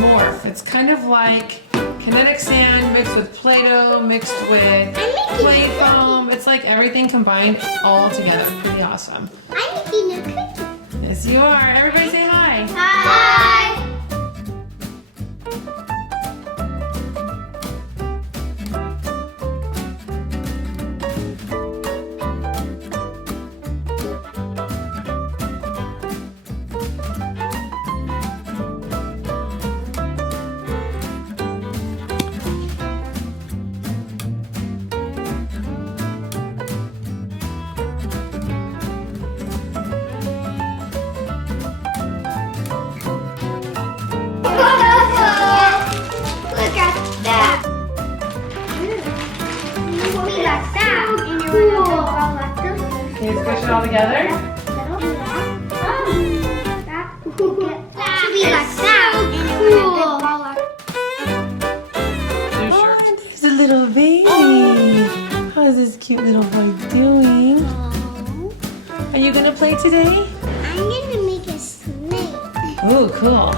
Morph. It's kind of like kinetic sand mixed with Play-Doh, mixed with playfoam. It's like everything combined all together. Pretty awesome. I'm making a cookie. Yes, you are. Everybody say hi. Hi. Look at that. We got that. And you're going to roll like this. Can you squish it all together? There's a little baby. How's this cute little boy doing? Are you gonna play today? I'm gonna make a snake. Ooh, cool.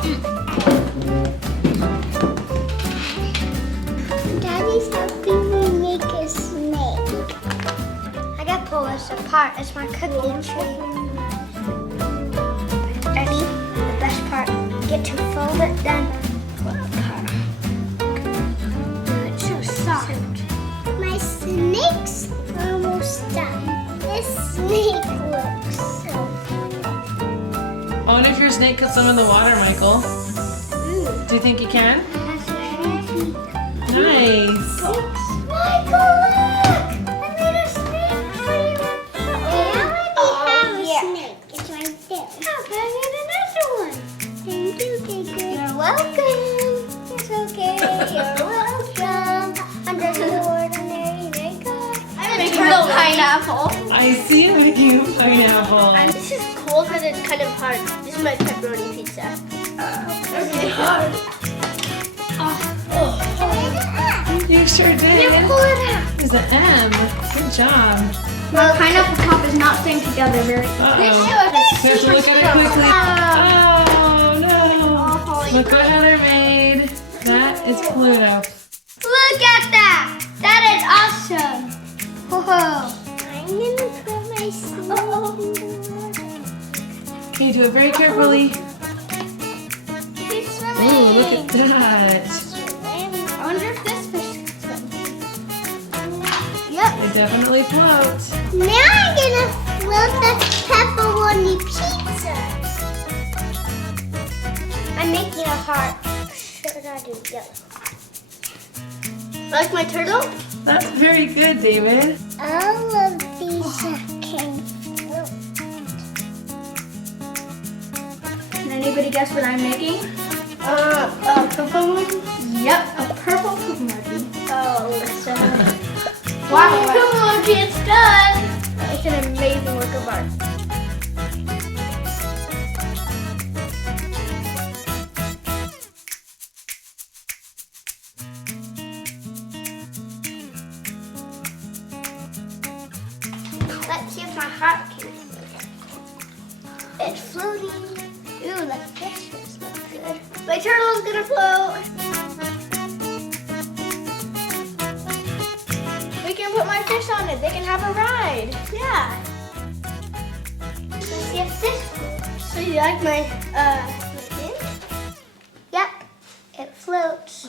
Daddy's helping me make a snake. I gotta pull this apart. It's my cookie tree. Ready? The best part. Get to fold it, then pull it apart. It's so soft. My snake's almost done. This snake looks so I wonder if your snake could swim in the water, Michael. good. Do you think you can? Nice. Michael, look! I made a snake for you. I already have a snake. It's right there. Oh, can I get another one? Thank you, Gigi. You're welcome. It's okay. You're welcome. Under the ordinary makeup. I'm making a little pineapple. I see you making a pineapple. And this is cool because it's kind of hard. This is my pepperoni pizza. It's really hard. You sure did. Pull it out. There's an M. Good job. My pineapple top is not staying together very Uh-oh. This You have to look at it quickly. Oh, no. Look what Heather made. That is Pluto. Look at that! That is awesome! Whoa! I'm gonna put my snake in the water. Okay, do it very carefully. He's swimming. Ooh, look at that. I wonder if this fish can swim. Yep. They definitely float. Now I'm gonna float the pepperoni pizza. I'm making a heart. Should I do yellow? Like my turtle? That's very good, David. All of these can float. Can anybody guess what I'm making? A purple one? Yep, a purple poop emoji. Oh, So, wow, poop emoji, it's done! It's an amazing work of art. let's see if my heart can float. It's floating. Ooh, the fishes look good. My turtle's gonna float. We can put my fish on it. They can have a ride. Yeah. Let's see if this floats. So you like my Yep, it floats.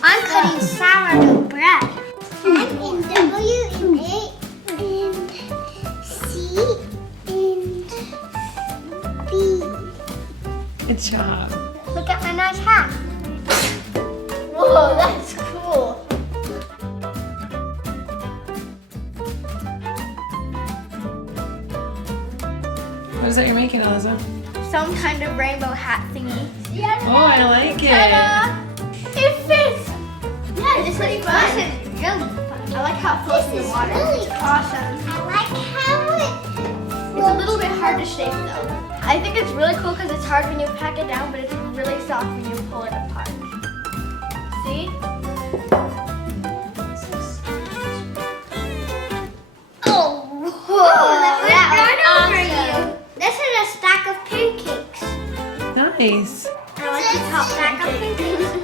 I'm cutting sourdough bread. M and W and A and C and B. Good job. Look at my nice hat. Whoa, that's cool. What is that you're making, Eliza? Some kind of rainbow hat thingy. Oh, I like it. Ta-da! It fits. Yeah, it's pretty fun. This is really fun. I like how it floats in the water. really It's awesome. I like how it It's a little bit hard to shape though. I think it's really cool because it's hard when you pack it down, but it's really soft when you pull it apart. See? nice. I like the top back up pancake. and